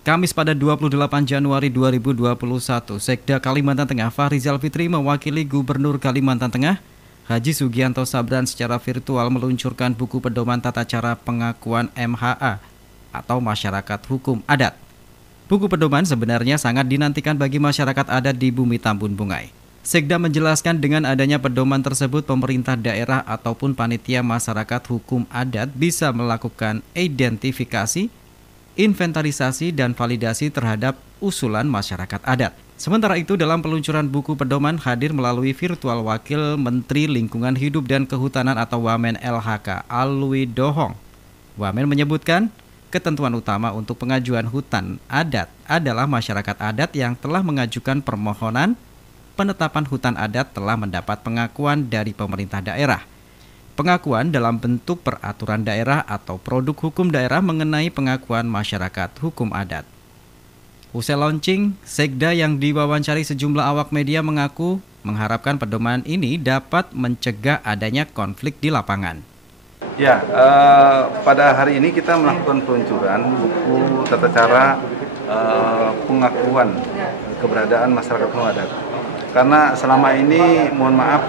Kamis pada 28 Januari 2021, Sekda Kalimantan Tengah Fahrizal Fitri mewakili Gubernur Kalimantan Tengah, Haji Sugianto Sabran secara virtual meluncurkan buku pedoman tata cara pengakuan MHA atau Masyarakat Hukum Adat. Buku pedoman sebenarnya sangat dinantikan bagi masyarakat adat di Bumi Tambun Bungai. Sekda menjelaskan dengan adanya pedoman tersebut, pemerintah daerah ataupun panitia masyarakat hukum adat bisa melakukan identifikasi, inventarisasi, dan validasi terhadap usulan masyarakat adat. Sementara itu, dalam peluncuran buku pedoman hadir melalui virtual Wakil Menteri Lingkungan Hidup dan Kehutanan atau Wamen LHK Alwi Dohong. Wamen menyebutkan, ketentuan utama untuk pengajuan hutan adat adalah masyarakat adat yang telah mengajukan permohonan penetapan hutan adat telah mendapat pengakuan dari pemerintah daerah. Pengakuan dalam bentuk peraturan daerah atau produk hukum daerah mengenai pengakuan masyarakat hukum adat. Usai launching, Sekda yang diwawancari sejumlah awak media mengaku mengharapkan pedoman ini dapat mencegah adanya konflik di lapangan. Ya, pada hari ini kita melakukan peluncuran buku tata cara pengakuan keberadaan masyarakat hukum adat. Karena selama ini, mohon maaf,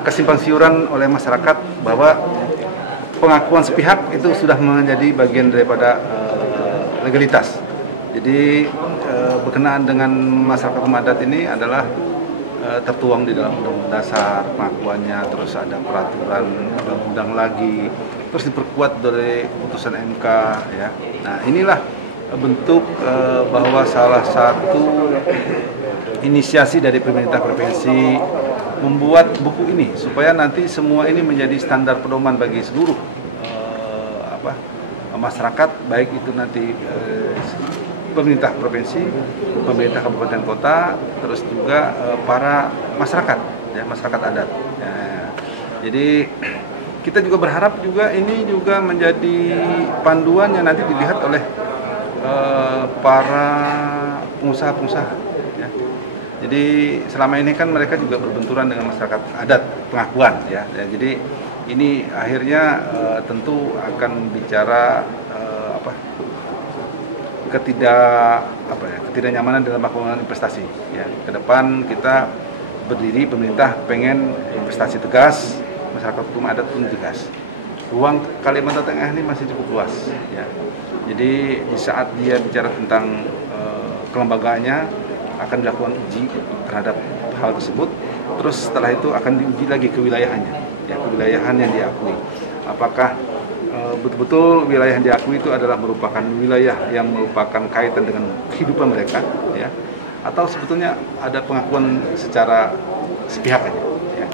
kesimpang siuran oleh masyarakat bahwa pengakuan sepihak itu sudah menjadi bagian daripada legalitas. Jadi berkenaan dengan masyarakat hukum adat ini adalah tertuang di dalam undang-undang dasar pengakuannya, terus ada peraturan undang-undang lagi, terus diperkuat dari putusan MK, ya. Nah, inilah bentuk bahwa salah satu inisiasi dari pemerintah provinsi membuat buku ini supaya nanti semua ini menjadi standar pedoman bagi seluruh masyarakat, baik itu nanti pemerintah provinsi, pemerintah kabupaten kota, terus juga para masyarakat, ya, masyarakat adat. Ya. Jadi kita juga berharap juga ini juga menjadi panduan yang nanti dilihat oleh para pengusaha-pengusaha. Ya. Jadi selama ini kan mereka juga berbenturan dengan masyarakat adat pengakuan, ya. Jadi ini akhirnya tentu akan bicara ketidaknyamanan dalam melakukan investasi. Ya. Ke depan kita berdiri, pemerintah pengen investasi tegas, masyarakat hukum adat pun tegas. Ruang Kalimantan Tengah ini masih cukup luas. Ya. Jadi di saat dia bicara tentang kelembagaannya akan dilakukan uji terhadap hal tersebut. Terus setelah itu akan diuji lagi ke wilayahannya, ya, ke wilayahan yang diakui. Apakah betul-betul wilayah yang diakui itu adalah merupakan wilayah yang merupakan kaitan dengan kehidupan mereka, ya, atau sebetulnya ada pengakuan secara sepihak aja. Ya.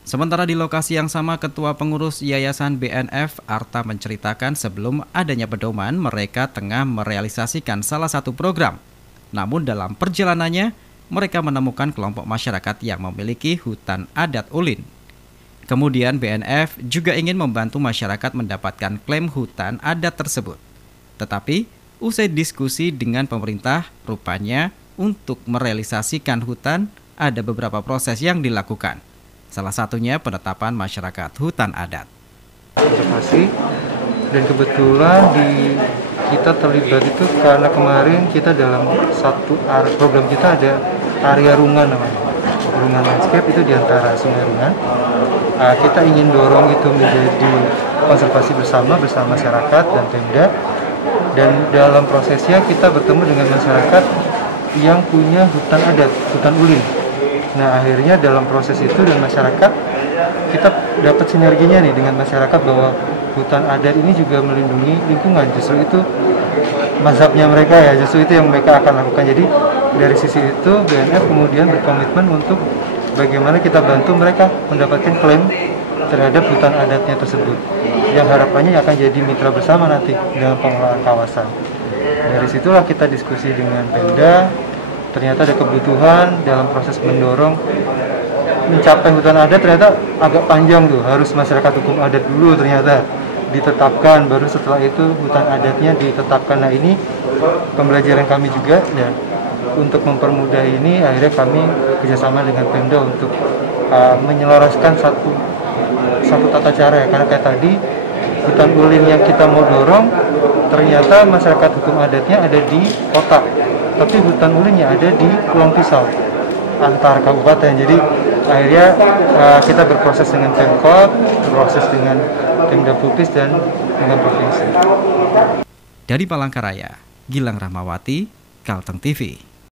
Sementara di lokasi yang sama, Ketua Pengurus Yayasan BNF Arta menceritakan sebelum adanya pedoman, mereka tengah merealisasikan salah satu program. Namun dalam perjalanannya, mereka menemukan kelompok masyarakat yang memiliki hutan adat ulin. Kemudian BNF juga ingin membantu masyarakat mendapatkan klaim hutan adat tersebut. Tetapi, usai diskusi dengan pemerintah, rupanya untuk merealisasikan hutan ada beberapa proses yang dilakukan. Salah satunya penetapan masyarakat hutan adat. Konservasi, dan kebetulan kita terlibat itu karena kemarin kita dalam satu program kita ada area Rungan namanya. Rungan landscape itu di antara Sungai Rungan. Kita ingin dorong itu menjadi konservasi bersama masyarakat dan Pemda. Dan dalam prosesnya kita bertemu dengan masyarakat yang punya hutan adat, hutan ulin. Nah, akhirnya dalam proses itu dan masyarakat kita dapat sinerginya nih dengan masyarakat bahwa hutan adat ini juga melindungi lingkungan. Justru itu mazhabnya mereka, ya, justru itu yang mereka akan lakukan. Jadi dari sisi itu BNF kemudian berkomitmen untuk bagaimana kita bantu mereka mendapatkan klaim terhadap hutan adatnya tersebut, yang harapannya akan jadi mitra bersama nanti dalam pengelolaan kawasan. Dari situlah kita diskusi dengan Pemda. Ternyata ada kebutuhan dalam proses mendorong mencapai hutan adat, ternyata agak panjang tuh, harus masyarakat hukum adat dulu ternyata ditetapkan, baru setelah itu hutan adatnya ditetapkan. Nah, ini pembelajaran kami juga, ya, untuk mempermudah ini akhirnya kami kerjasama dengan Pemda untuk menyelaraskan satu tata cara, ya, karena kayak tadi hutan ulin yang kita mau dorong ternyata masyarakat hukum adatnya ada di kota, tapi hutan ulinnya ada di Pulang Pisau antar kabupaten. Jadi akhirnya kita berproses dengan Pemkot, berproses dengan Pemda Pupis dan dengan provinsi. Dari Palangkaraya, Gilang Rahmawati, Kalteng TV.